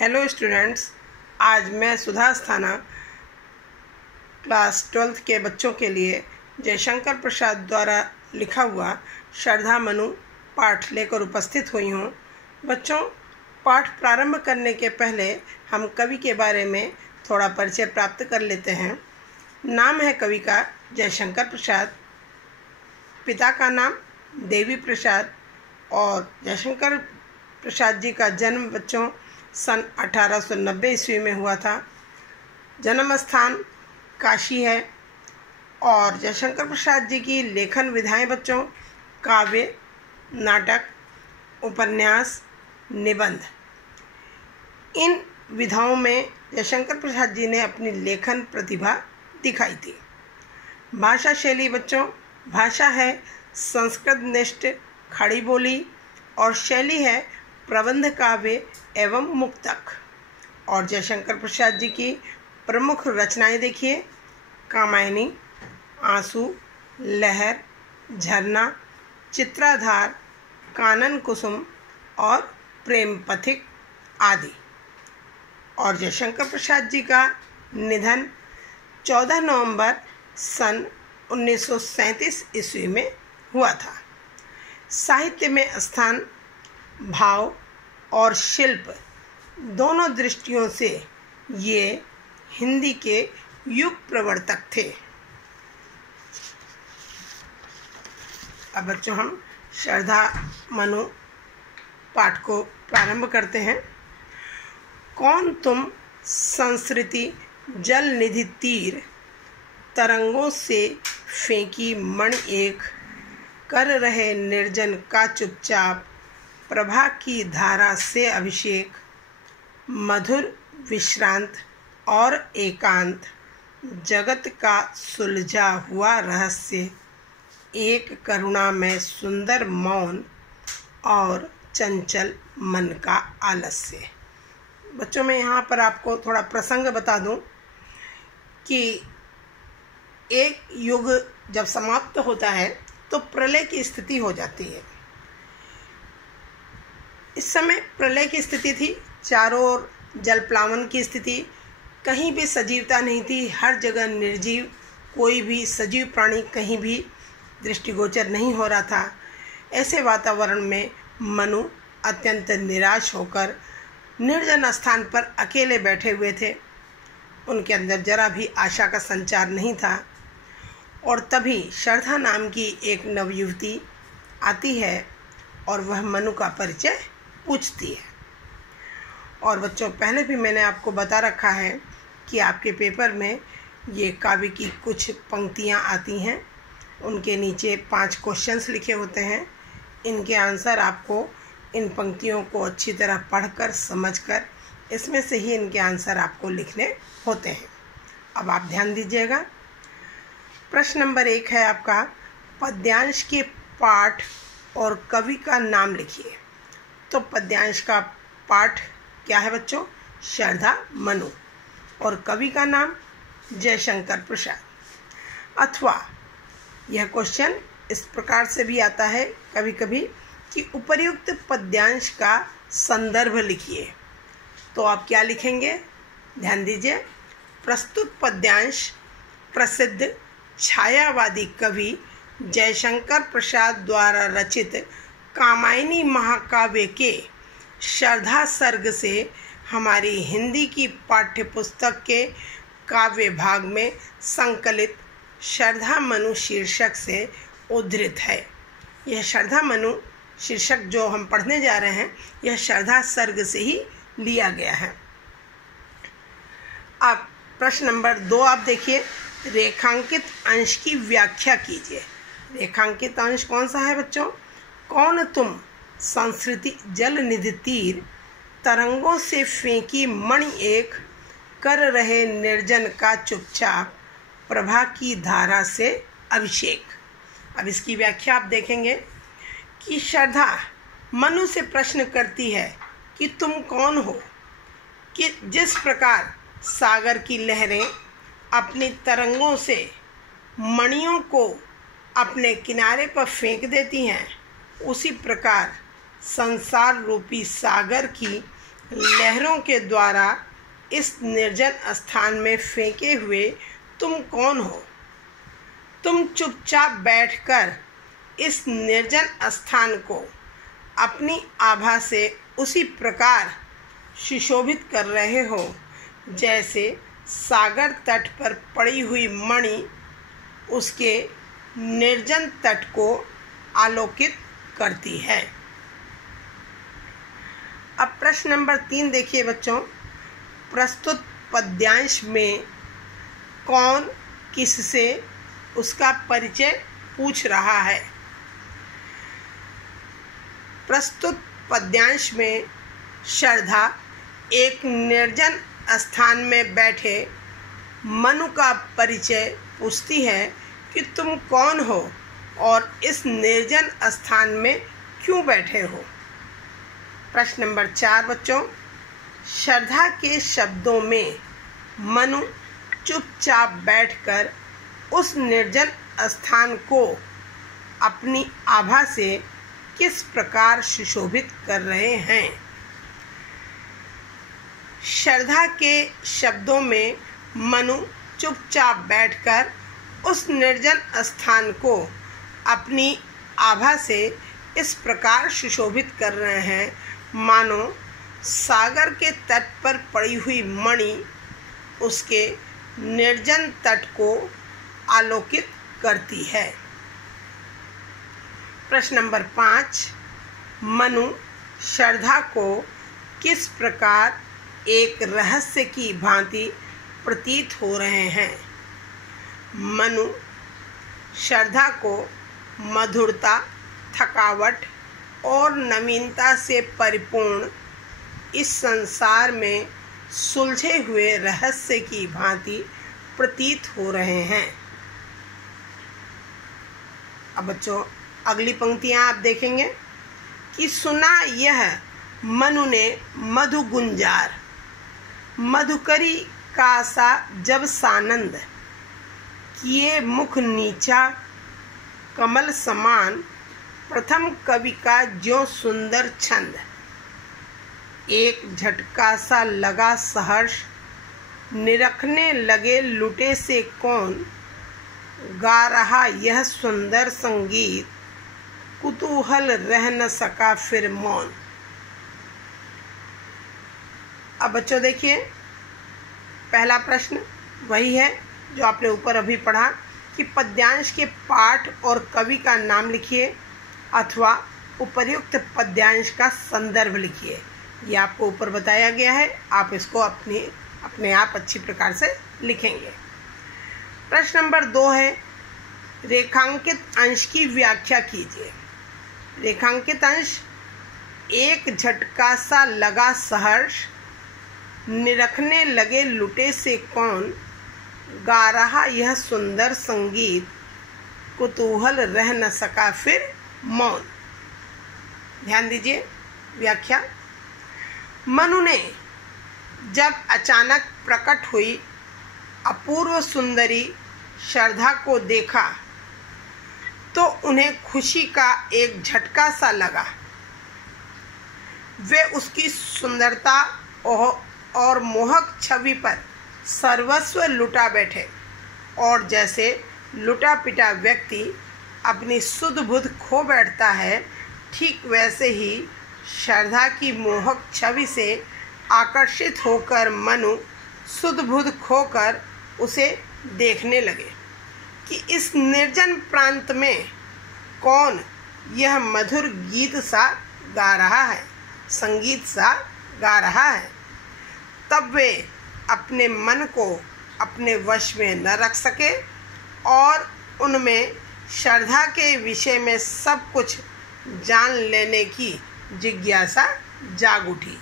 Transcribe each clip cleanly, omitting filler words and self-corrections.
Hello students, आज मैं सुधा Asthana class 12th के बच्चों के लिए जयशंकर प्रसाद द्वारा लिखा हुआ श्रद्धा मनु पाठ लेकर उपस्थित हुई हूँ। बच्चों, पाठ प्रारंभ करने के पहले हम कवि के बारे में थोड़ा परिचय प्राप्त कर लेते हैं। नाम है कवि का जयशंकर प्रसाद, पिता का नाम देवी प्रसाद और जयशंकर प्रसाद जी का जन्म बच्चों सन 1890 ईस्वी में हुआ था। जन्म स्थान काशी है और जयशंकर प्रसाद जी की लेखन विधाएं बच्चों काव्य, नाटक, उपन्यास, निबंध। इन विधाओं में जयशंकर प्रसाद जी ने अपनी लेखन प्रतिभा दिखाई थी। भाषा शैली बच्चों, भाषा है संस्कृत निष्ठ खड़ी बोली और शैली है प्रबंध काव्य एवं मुक्तक। और जयशंकर प्रसाद जी की प्रमुख रचनाएं देखिए, कामायनी, आंसू, लहर, झरना, चित्राधार, कानन कुसुम और प्रेम पथिक आदि। और जयशंकर प्रसाद जी का निधन 14 नवंबर सन 1937 ईस्वी में हुआ था। साहित्य में स्थान, भाव और शिल्प दोनों दृष्टियों से ये हिंदी के युग प्रवर्तक थे। अब बच्चों हम श्रद्धा मनु पाठ को प्रारंभ करते हैं। कौन तुम संस्कृति जल निधि तीर, तरंगों से फेंकी मण एक, कर रहे निर्जन का चुपचाप, प्रभा की धारा से अभिषेक, मधुर विश्रांत और एकांत, जगत का सुलझा हुआ रहस्य, एक करुणा में सुंदर मौन और चंचल मन का आलस्य। बच्चों, मैं यहाँ पर आपको थोड़ा प्रसंग बता दूं कि एक युग जब समाप्त होता है तो प्रलय की स्थिति हो जाती है। इस समय प्रलय की स्थिति थी, चारों ओर जलप्लावन की स्थिति, कहीं भी सजीवता नहीं थी, हर जगह निर्जीव, कोई भी सजीव प्राणी कहीं भी दृष्टिगोचर नहीं हो रहा था। ऐसे वातावरण में मनु अत्यंत निराश होकर निर्जन स्थान पर अकेले बैठे हुए थे। उनके अंदर जरा भी आशा का संचार नहीं था। और तभी श्रद्धा नाम की एक नवयुवती आती है और वह मनु का परिचय पूछती है। और बच्चों, पहले भी मैंने आपको बता रखा है कि आपके पेपर में ये काव्य की कुछ पंक्तियाँ आती हैं, उनके नीचे 5 क्वेश्चंस लिखे होते हैं। इनके आंसर आपको इन पंक्तियों को अच्छी तरह पढ़कर समझकर इसमें से ही इनके आंसर आपको लिखने होते हैं। अब आप ध्यान दीजिएगा। प्रश्न नंबर 1 है आपका, पद्यांश के पाठ और कवि का नाम लिखिए। तो पद्यांश का पाठ क्या है बच्चों? श्रद्धा मनु। और कवि का नाम जयशंकर प्रसाद। अथवा यह क्वेश्चन इस प्रकार से भी आता है कभी कभी कि उपर्युक्त पद्यांश का संदर्भ लिखिए। तो आप क्या लिखेंगे? ध्यान दीजिए। प्रस्तुत पद्यांश प्रसिद्ध छायावादी कवि जयशंकर प्रसाद द्वारा रचित कामायनी महाकाव्य के श्रद्धा सर्ग से हमारी हिंदी की पाठ्य पुस्तक के काव्य भाग में संकलित श्रद्धा मनु शीर्षक से उद्धृत है। यह श्रद्धा मनु शीर्षक जो हम पढ़ने जा रहे हैं, यह श्रद्धा सर्ग से ही लिया गया है। अब प्रश्न नंबर 2 आप देखिए, रेखांकित अंश की व्याख्या कीजिए। रेखांकित अंश कौन सा है बच्चों? कौन तुम संस्कृति जल निधि तीर, तरंगों से फेंकी मणि एक, कर रहे निर्जन का चुपचाप, प्रभा की धारा से अभिषेक। अब इसकी व्याख्या आप देखेंगे कि श्रद्धा मनु से प्रश्न करती है कि तुम कौन हो, कि जिस प्रकार सागर की लहरें अपनी तरंगों से मणियों को अपने किनारे पर फेंक देती हैं, उसी प्रकार संसार रूपी सागर की लहरों के द्वारा इस निर्जन स्थान में फेंके हुए तुम कौन हो? तुम चुपचाप बैठकर इस निर्जन स्थान को अपनी आभा से उसी प्रकार सुशोभित कर रहे हो जैसे सागर तट पर पड़ी हुई मणि उसके निर्जन तट को आलोकित करती है। अब प्रश्न नंबर 3 देखिए बच्चों। प्रस्तुत पद्यांश में कौन किससे उसका परिचय पूछ रहा है? प्रस्तुत पद्यांश में श्रद्धा एक निर्जन स्थान में बैठे मनु का परिचय पूछती है कि तुम कौन हो और इस निर्जन स्थान में क्यों बैठे हो। प्रश्न नंबर 4 बच्चों। श्रद्धा के शब्दों में मनु चुपचाप बैठकर उस निर्जन स्थान को अपनी आभा से किस प्रकार सुशोभित कर रहे हैं? श्रद्धा के शब्दों में मनु चुपचाप बैठकर उस निर्जन स्थान को अपनी आभा से इस प्रकार सुशोभित कर रहे हैं मानो सागर के तट पर पड़ी हुई मणि उसके निर्जन तट को आलोकित करती है। प्रश्न नंबर 5। मनु श्रद्धा को किस प्रकार एक रहस्य की भांति प्रतीत हो रहे हैं? मनु श्रद्धा को मधुरता, थकावट और नवीनता से परिपूर्ण इस संसार में सुलझे हुए रहस्य की भांति प्रतीत हो रहे हैं। अब बच्चों अगली पंक्तियां आप देखेंगे कि सुना यह मनु ने मधु गुंजार, मधुकरी का सा जब सानंद, किए मुख नीचा कमल समान, प्रथम कवि का ज्यों सुंदर छंद, एक झटका सा लगा सहर्ष, निरखने लगे लुटे से कौन, गा रहा यह सुंदर संगीत, कुतूहल रह न सका फिर मौन। अब बच्चों देखिए पहला प्रश्न वही है जो आपने ऊपर अभी पढ़ा कि पद्यांश के पाठ और कवि का नाम लिखिए अथवा उपर्युक्त पद्यांश का संदर्भ लिखिए। ये आपको ऊपर बताया गया है, आप इसको अपने आप अच्छी प्रकार से लिखेंगे। प्रश्न नंबर 2 है रेखांकित अंश की व्याख्या कीजिए। रेखांकित अंश एक झटका सा लगा सहर्ष, निरखने लगे लुटे से कौन, गा रहा यह सुंदर संगीत, कुतूहल रह न सका फिर मौन। ध्यान दीजिए व्याख्या। मनु ने जब अचानक प्रकट हुई अपूर्व सुंदरी श्रद्धा को देखा तो उन्हें खुशी का एक झटका सा लगा। वे उसकी सुंदरता और मोहक छवि पर सर्वस्व लुटा बैठे और जैसे लुटा पिटा व्यक्ति अपनी सुध बुध खो बैठता है, ठीक वैसे ही श्रद्धा की मोहक छवि से आकर्षित होकर मनु सुध बुध खोकर उसे देखने लगे कि इस निर्जन प्रांत में कौन यह मधुर गीत सा गा रहा है, संगीत सा गा रहा है। तब वे अपने मन को अपने वश में न रख सके और उनमें श्रद्धा के विषय में सब कुछ जान लेने की जिज्ञासा जाग उठी।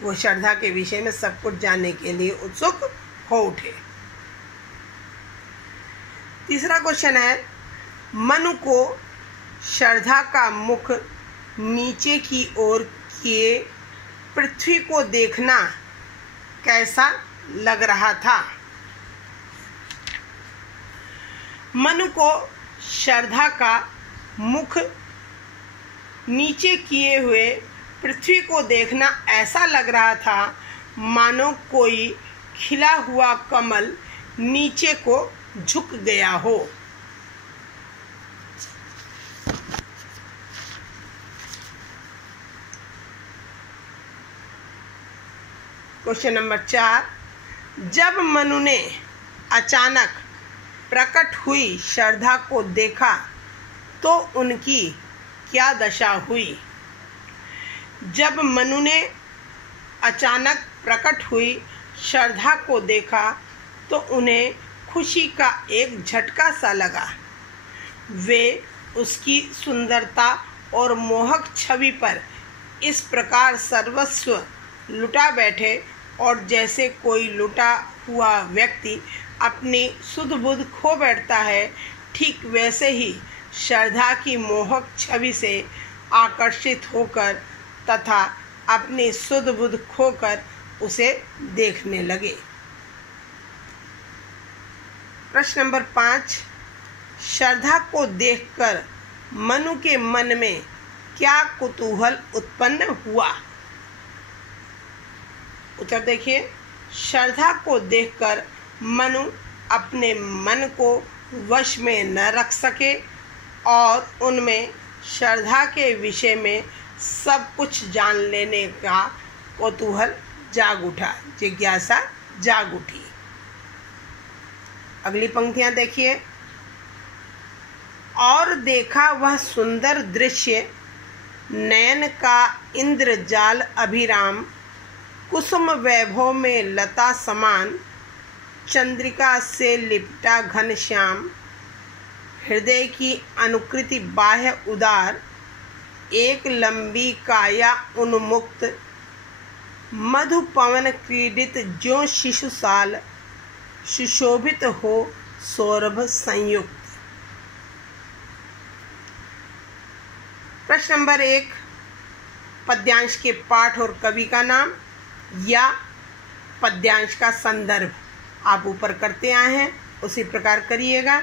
वो श्रद्धा के विषय में सब कुछ जानने के लिए उत्सुक हो उठे। तीसरा क्वेश्चन है मनु को श्रद्धा का मुख नीचे की ओर किए पृथ्वी को देखना कैसा लग रहा था? मनु को श्रद्धा का मुख नीचे किए हुए पृथ्वी को देखना ऐसा लग रहा था मानो कोई खिला हुआ कमल नीचे को झुक गया हो। क्वेश्चन नंबर 4, जब मनु ने अचानक प्रकट हुई श्रद्धा को देखा तो उनकी क्या दशा हुई? जब मनु ने अचानक प्रकट हुई श्रद्धा को देखा तो उन्हें खुशी का एक झटका सा लगा। वे उसकी सुंदरता और मोहक छवि पर इस प्रकार सर्वस्व लुटा बैठे और जैसे कोई लुटा हुआ व्यक्ति अपनी सुध बुध खो बैठता है, ठीक वैसे ही श्रद्धा की मोहक छवि से आकर्षित होकर तथा अपनी सुध बुध खोकर उसे देखने लगे। प्रश्न नंबर 5, श्रद्धा को देखकर मनु के मन में क्या कुतूहल उत्पन्न हुआ? उत्तर देखिए, श्रद्धा को देखकर मनु अपने मन को वश में न रख सके और उनमें श्रद्धा के विषय में सब कुछ जान लेने का कौतूहल जाग उठा, जिज्ञासा जाग उठी। अगली पंक्तियां देखिए। और देखा वह सुंदर दृश्य, नयन का इंद्रजाल अभिराम, कुसुम वैभव में लता समान, चंद्रिका से लिपटा घनश्याम, हृदय की अनुकृति बाह्य उदार, एक लंबी काया उन्मुक्त, मधु पवन क्रीडित ज्यों शिशुसाल, सुशोभित हो सौरभ संयुक्त। प्रश्न नंबर 1, पद्यांश के पाठ और कवि का नाम या पद्यांश का संदर्भ आप ऊपर करते आए हैं, उसी प्रकार करिएगा।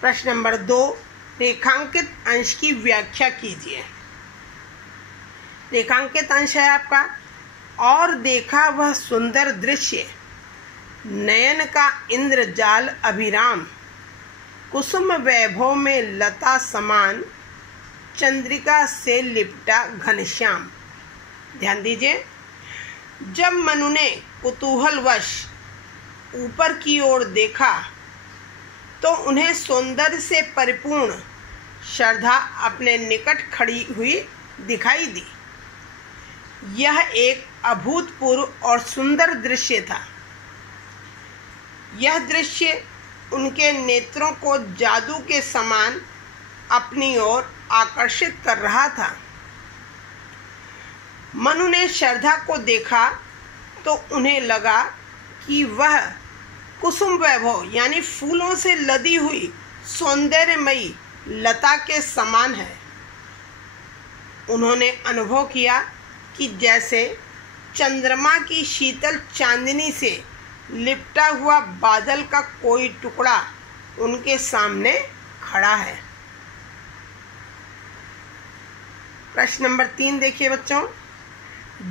प्रश्न नंबर 2, रेखांकित अंश की व्याख्या कीजिए। रेखांकित अंश है आपका, और देखा वह सुंदर दृश्य, नयन का इंद्रजाल अभिराम, कुसुम वैभव में लता समान, चंद्रिका से लिपटा घनश्याम। ध्यान दीजिए, जब मनु ने कुतूहलवश ऊपर की ओर देखा तो उन्हें सौंदर्य से परिपूर्ण श्रद्धा अपने निकट खड़ी हुई दिखाई दी। यह एक अभूतपूर्व और सुंदर दृश्य था। यह दृश्य उनके नेत्रों को जादू के समान अपनी ओर आकर्षित कर रहा था। मनु ने श्रद्धा को देखा तो उन्हें लगा कि वह कुसुम वैभव यानी फूलों से लदी हुई सौंदर्यमयी लता के समान है। उन्होंने अनुभव किया कि जैसे चंद्रमा की शीतल चांदनी से लिपटा हुआ बादल का कोई टुकड़ा उनके सामने खड़ा है। प्रश्न नंबर 3 देखिए बच्चों।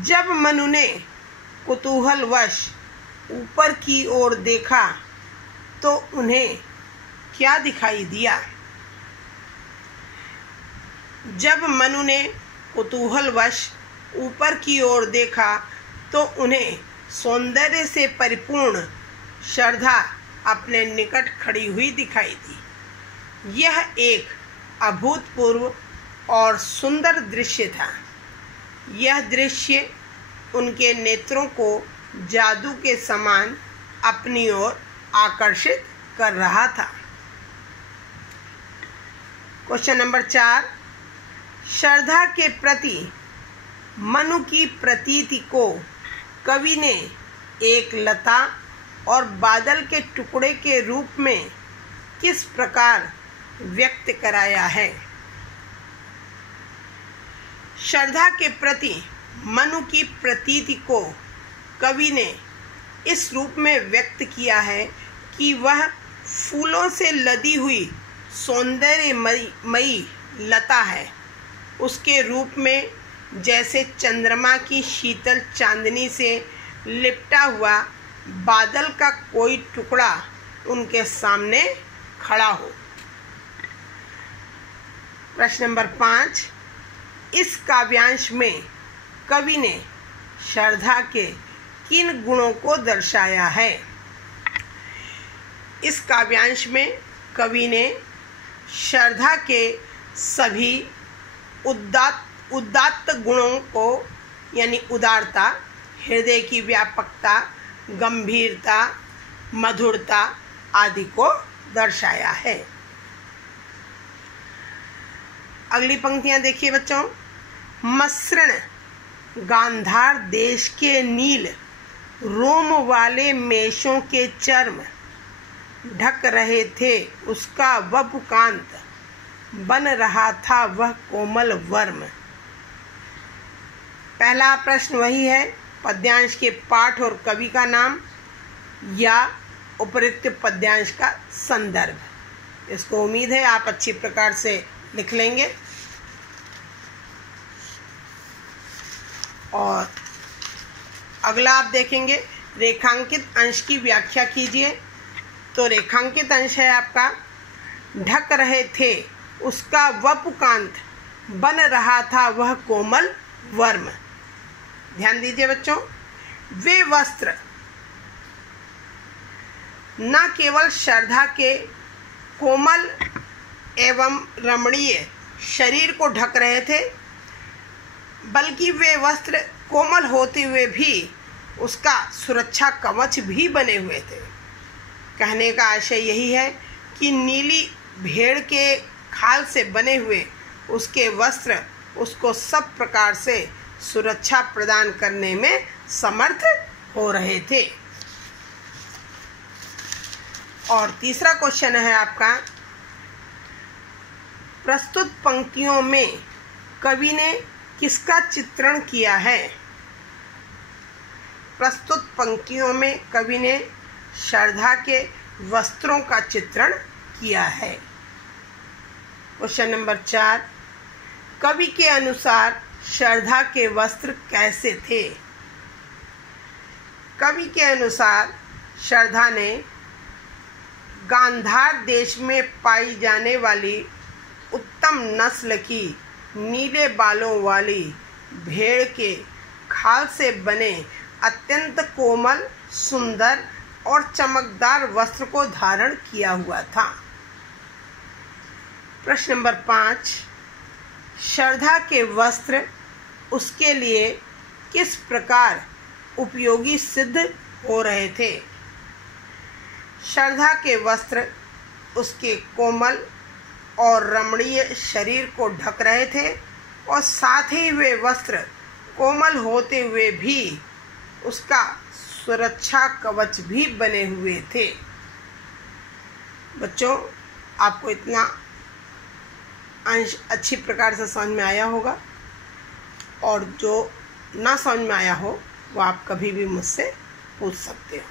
जब मनु ने कुतूहलवश ऊपर की ओर देखा तो उन्हें क्या दिखाई दिया? जब मनु ने कुतूहलवश ऊपर की ओर देखा तो उन्हें सौंदर्य से परिपूर्ण श्रद्धा अपने निकट खड़ी हुई दिखाई दी। यह एक अभूतपूर्व और सुंदर दृश्य था। यह दृश्य उनके नेत्रों को जादू के समान अपनी ओर आकर्षित कर रहा था। क्वेश्चन नंबर 4, श्रद्धा के प्रति मनु की प्रतीति को कवि ने एक लता और बादल के टुकड़े के रूप में किस प्रकार व्यक्त कराया है? श्रद्धा के प्रति मनु की प्रतीति को कवि ने इस रूप में व्यक्त किया है कि वह फूलों से लदी हुई सौंदर्यमयी लता है उसके रूप में जैसे चंद्रमा की शीतल चांदनी से लिपटा हुआ बादल का कोई टुकड़ा उनके सामने खड़ा हो। प्रश्न नंबर 5, इस काव्यांश में कवि ने श्रद्धा के किन गुणों को दर्शाया है? इस काव्यांश में कवि ने श्रद्धा के सभी उदात्त गुणों को यानी उदारता, हृदय की व्यापकता, गंभीरता, मधुरता आदि को दर्शाया है। अगली पंक्तियां देखिए बच्चों। मसृण गांधार देश के नील रोम वाले मेषों के चर्म ढक रहे थे, उसका वपुकांत बन रहा था वह कोमल वर्म। पहला प्रश्न वही है, पद्यांश के पाठ और कवि का नाम या उपयुक्त पद्यांश का संदर्भ। इसको उम्मीद है आप अच्छी प्रकार से लिख लेंगे। और अगला आप देखेंगे, रेखांकित अंश की व्याख्या कीजिए। तो रेखांकित अंश है आपका, ढक रहे थे उसका वपुकांत बन रहा था वह कोमल वर्म। ध्यान दीजिए बच्चों, वे वस्त्र न केवल श्रद्धा के कोमल एवं रमणीय शरीर को ढक रहे थे, बल्कि वे वस्त्र कोमल होते हुए भी उसका सुरक्षा कवच भी बने हुए थे। कहने का आशय यही है कि नीली भेड़ के खाल से बने हुए उसके वस्त्र उसको सब प्रकार से सुरक्षा प्रदान करने में समर्थ हो रहे थे। और तीसरा क्वेश्चन है आपका, प्रस्तुत पंक्तियों में कवि ने किसका चित्रण किया है? प्रस्तुत पंक्तियों में कवि ने श्रद्धा के वस्त्रों का चित्रण किया है। क्वेश्चन नंबर 4, कवि के अनुसार श्रद्धा के वस्त्र कैसे थे? कवि के अनुसार श्रद्धा ने गांधार देश में पाई जाने वाली उत्तम नस्ल की नीले बालों वाली भेड़ के खाल से बने अत्यंत कोमल, सुंदर और चमकदार वस्त्र को धारण किया हुआ था। प्रश्न नंबर 5, श्रद्धा के वस्त्र उसके लिए किस प्रकार उपयोगी सिद्ध हो रहे थे? श्रद्धा के वस्त्र उसके कोमल और रमणीय शरीर को ढक रहे थे और साथ ही वे वस्त्र कोमल होते हुए भी उसका सुरक्षा कवच भी बने हुए थे। बच्चों, आपको इतना अंश अच्छी प्रकार से समझ में आया होगा, और जो ना समझ में आया हो वो आप कभी भी मुझसे पूछ सकते हो।